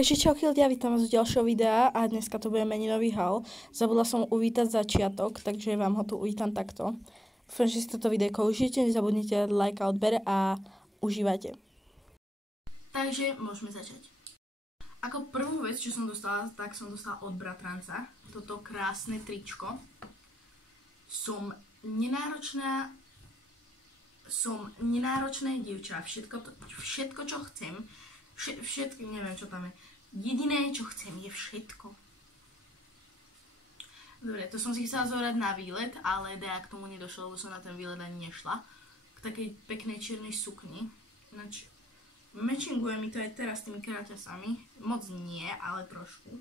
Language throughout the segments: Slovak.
Takže čauky ľudia, vítam vás z ďalšieho videa a dneska to bude meninový haul. Zabudla som uvítať začiatok, takže vám ho tu uvítam takto. Dúfam, že si toto videjko užijete, nezabudnite like a odber a užívajte. Takže môžeme začať. Ako prvú vec, čo som dostala, tak som dostala od bratranca toto krásne tričko. Som nenáročné dievča, všetko čo chcem, všetko, neviem čo tam je, jediné čo chcem je všetko. Dobre, to som si chcela zobrať na výlet, ale k tomu nedošlo, lebo som na ten výlet ani nešla. K takej peknej čiernej sukni. Ináč, matchinguje mi to aj teraz s tými kráťasami. Moc nie, ale trošku.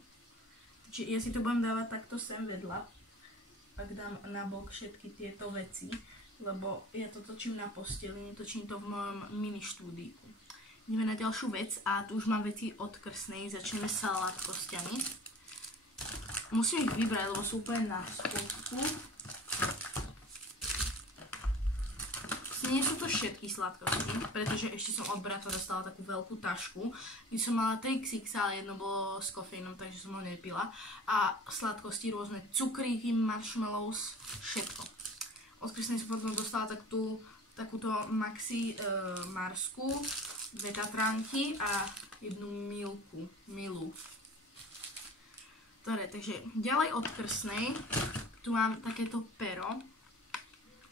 Takže ja si to budem dávať takto sem vedľa. Ak dám nabok všetky tieto veci, lebo ja to točím na posteli, netočím to v mojom mini štúdiku. Ideme na ďalšiu vec a tu už mám veci od Krsnej, začneme s sladkosťami. Musím ich vybrať, lebo sú úplne na spodku. Nie sú to všetky sladkosti, pretože ešte som od brata dostala takú veľkú tašku, kde som mala 3xx, ale jedno bolo s kofeínom, takže som ho nepila. A sladkosti, rôzne cukríky, marshmallows, všetko. Od Krsnej som potom dostala takúto maxi marsku, 2 tatránky a jednu milu. Dobre, takže ďalej od Krsnej, tu mám takéto pero.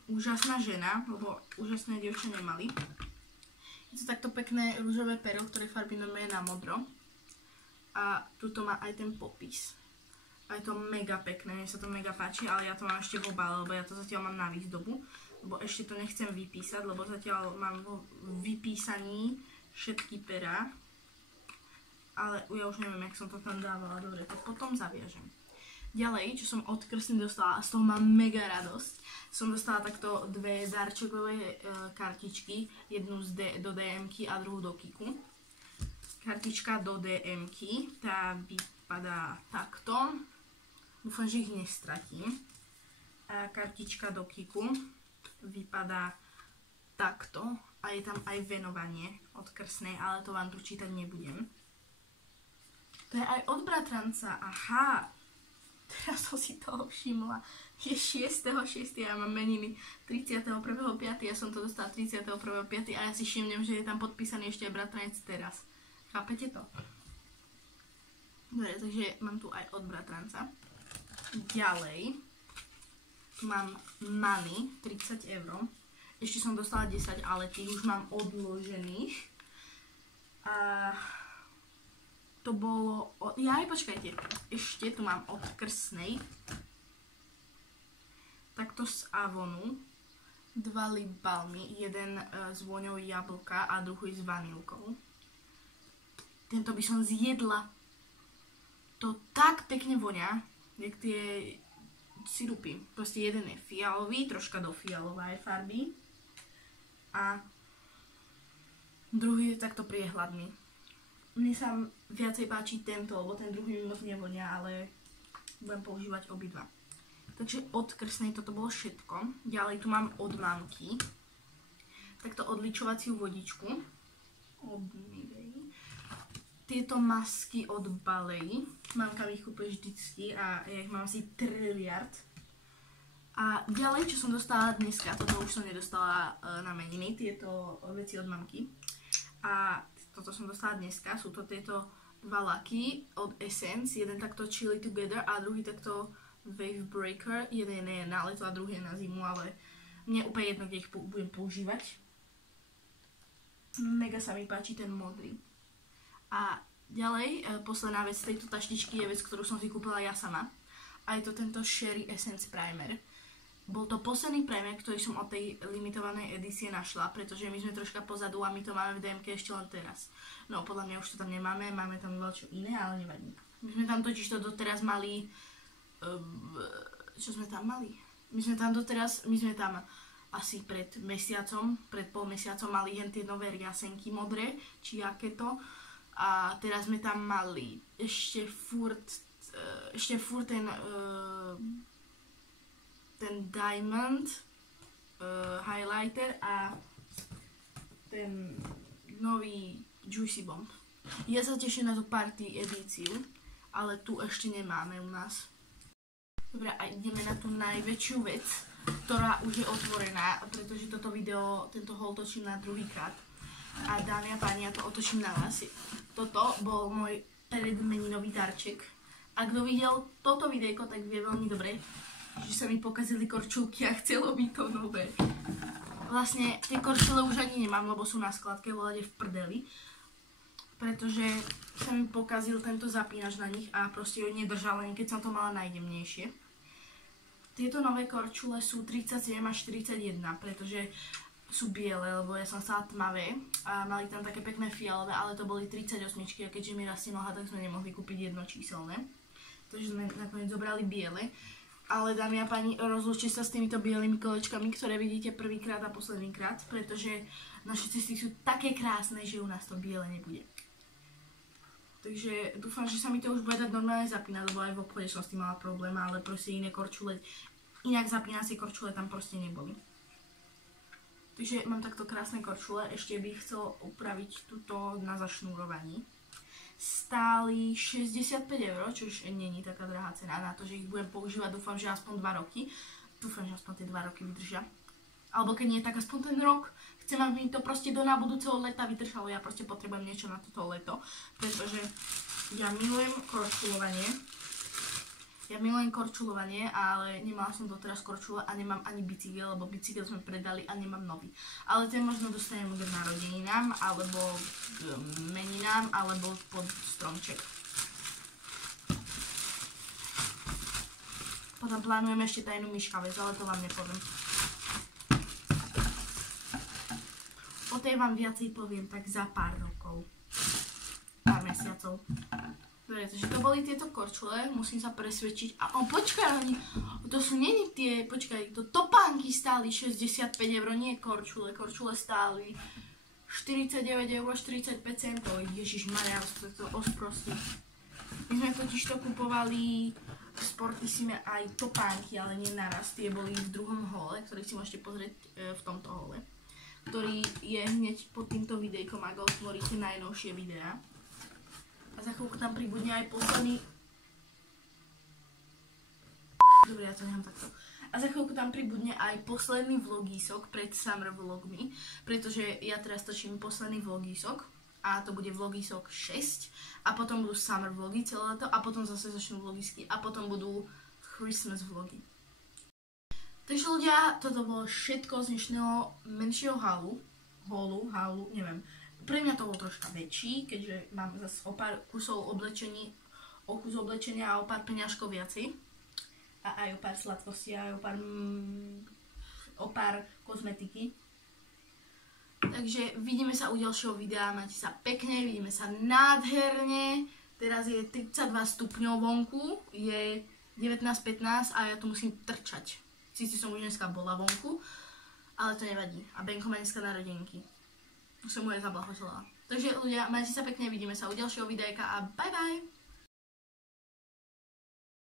Úžasná žena, lebo úžasné dievča nemali. Je to takto pekné ružové pero, ktoré farbí normálne na modro. A tuto má aj ten popis. A je to mega pekné, mne sa to mega páči, ale ja to mám ešte v obale, lebo ja to zatiaľ mám na výzdobu. Lebo ešte to nechcem vypísať, lebo zatiaľ mám vo vypísaní všetky perá. Ale ja už neviem, jak som to tam dávala. Dobre, to potom zaviažem. Ďalej, čo som od Krsny dostala, a z toho mám mega radosť, som dostala takto 2 darčekové kartičky, jednu do DM-ky a druhú do Kiku. Kartička do DM-ky, tá vypadá takto, dúfam, že ich nestratím. A kartička do Kiku vypadá takto a je tam aj venovanie od Krsnej, ale to vám tu čítať nebudem. To je aj od bratranca, aha! Teraz som si toho všimla. Je 6.6. ja mám meniny 31.5. Ja som to dostala 31.5. a ja si všimnem, že je tam podpísaný ešte aj bratranec teraz. Chápete to? Dobre, takže mám tu aj od bratranca. Ďalej. Tu mám money, 30 €. Ešte som dostala 10, ale tých už mám odložených. A to bolo počkajte, ešte tu mám od Krsnej, takto z Avonu, 2 lip balmy, jeden s vôňou jablka a druhý s vanilkou. Tento by som zjedla. To tak pekne vonia, jak tie sirupy. Proste jeden je fialový, troška do fialovej farby a druhý je takto priehľadný. Mne sa viacej páči tento, lebo ten druhý mi moc nevonia, ale budem používať obidva. Takže od Krsnej toto bolo všetko. Ďalej tu mám od mamky takto odličovaciu vodičku od Nivei. Tieto masky od Balei. Mamka mi ich kúpuje vždycky a ja ich mám asi triliard. A ďalej, čo som dostala dneska, toto už som nedostala na meniny, tieto veci od mamky. A toto som dostala dneska, sú to tieto 2 laky od Essence, jeden takto Chilly Together a druhý takto Wave Breaker, jeden je na leto a druhý je na zimu, ale mne je úplne jedno, kde ich budem používať. Mega sa mi páči ten modrý. A ďalej, posledná vec z tejto taštičky je vec, ktorú som si kúpila ja sama. A je to tento Sherry Essence Primer. Bol to posledný primer, ktorý som od tej limitovanej edície našla, pretože my sme troška pozadu a my to máme v DMK ešte len teraz. No, podľa mňa už to tam nemáme, máme tam veľčo iné, ale nevadí. My sme tam totiž to doteraz mali... čo sme tam mali? My sme tam asi pred pol mesiacom mali hen tie nové riasenky modré, či aké to. A teraz sme tam mali ešte furt ten Diamond highlighter a ten nový Juicy Bomb. Ja sa teším na tú party edíciu, ale tu ešte nemáme u nás. Dobre, a ideme na tú najväčšiu vec, ktorá už je otvorená, pretože toto video, tento haul točím na druhýkrát. A dámy a páni, ja to otočím na vás. Toto bol môj predmeninový darček. A kto videl toto videjko, tak vie veľmi dobre, že sa mi pokazili korčulky a chcelo by to nové. Vlastne tie korčule už ani nemám, lebo sú na skladke, volade v prdeli. Pretože sa mi pokazil tento zapínač na nich a proste ho nedržal, len keď som to mala najjemnejšie. Tieto nové korčule sú 37 až 41, pretože sú biele, lebo ja som sa tmavé a mali tam také pekné fialové, ale to boli 38 a keďže mi rastie noha, tak sme nemohli kúpiť jednočíselné. Takže sme nakoniec zobrali biele. Ale dámy a páni, rozlúčte sa s týmito bielými kolečkami, ktoré vidíte prvýkrát a poslednýkrát, pretože naše cesty sú také krásne, že u nás to biele nebude. Takže dúfam, že sa mi to už bude dať normálne zapínať, lebo aj v obchode som s tým mala problém, ale proste iné korčule, inak zapínacie korčule tam proste neboli. Takže mám takto krásne korčule, ešte bych chcel upraviť túto na zašnúrovaní. Stáli 65 €, čo už není taká drahá cena na to, že ich budem používať, dúfam, že aspoň 2 roky. Dúfam, že aspoň tie 2 roky vydržia. Alebo keď nie, tak aspoň ten rok. Chcem, aby mi to proste do budúceho leta vydržalo, ja proste potrebujem niečo na toto leto, pretože ja milujem korčulovanie. Ale nemala som doteraz korčule a nemám ani bicykel, lebo bicykel sme predali a nemám nový. Ale ten možno dostanem k narodeninám, alebo k meninám, alebo pod stromček. Potom plánujem ešte tajnú myškavec, ale to vám nepoviem. O tej vám viacej poviem tak za pár rokov. Pár mesiacov. Takže to boli tieto korčule, musím sa presvedčiť. A počkaj, to sú není tie, počkaj, to topánky stáli 65 €, nie korčule. Korčule stáli 49 € 45 centov. Ježišmaria, to osprostí. My sme totiž to kupovali v Sportissime aj topánky, ale nie naraz. Tie boli v druhom hole, ktorý si môžete pozrieť v tomto hole, ktorý je hneď pod týmto videjkom, ak otvoríte najnovšie videá. A za chvíľku tam pribudne aj posledný... Dobre, ja to nechám takto. A za chvíľku tam pribudne aj posledný vlogísok pred summer vlogmi, pretože ja teraz točím posledný vlogísok a to bude vlogísok 6 a potom budú summer vlogy celé leto a potom zase začnú vlogísky a potom budú Christmas vlogy. Takže ľudia, toto bolo všetko z dnešného menšieho haulu, neviem. Pre mňa to bol troška väčší, keďže mám zase o pár kusov oblečenia a o pár peňažkov viacej. A aj o pár sladkostí, a aj o pár kozmetiky. Takže vidíme sa u ďalšieho videa, majte sa pekne, vidíme sa nádherne. Teraz je 32 stupňov vonku, je 19:15 a ja tu musím trčať. Síce som už dneska bola vonku, ale to nevadí. A Benko má dneska narodenky. Som mu aj zablahoželala. Takže ľudia, majte sa pekne, vidíme sa u ďalšieho videjka a bye bye!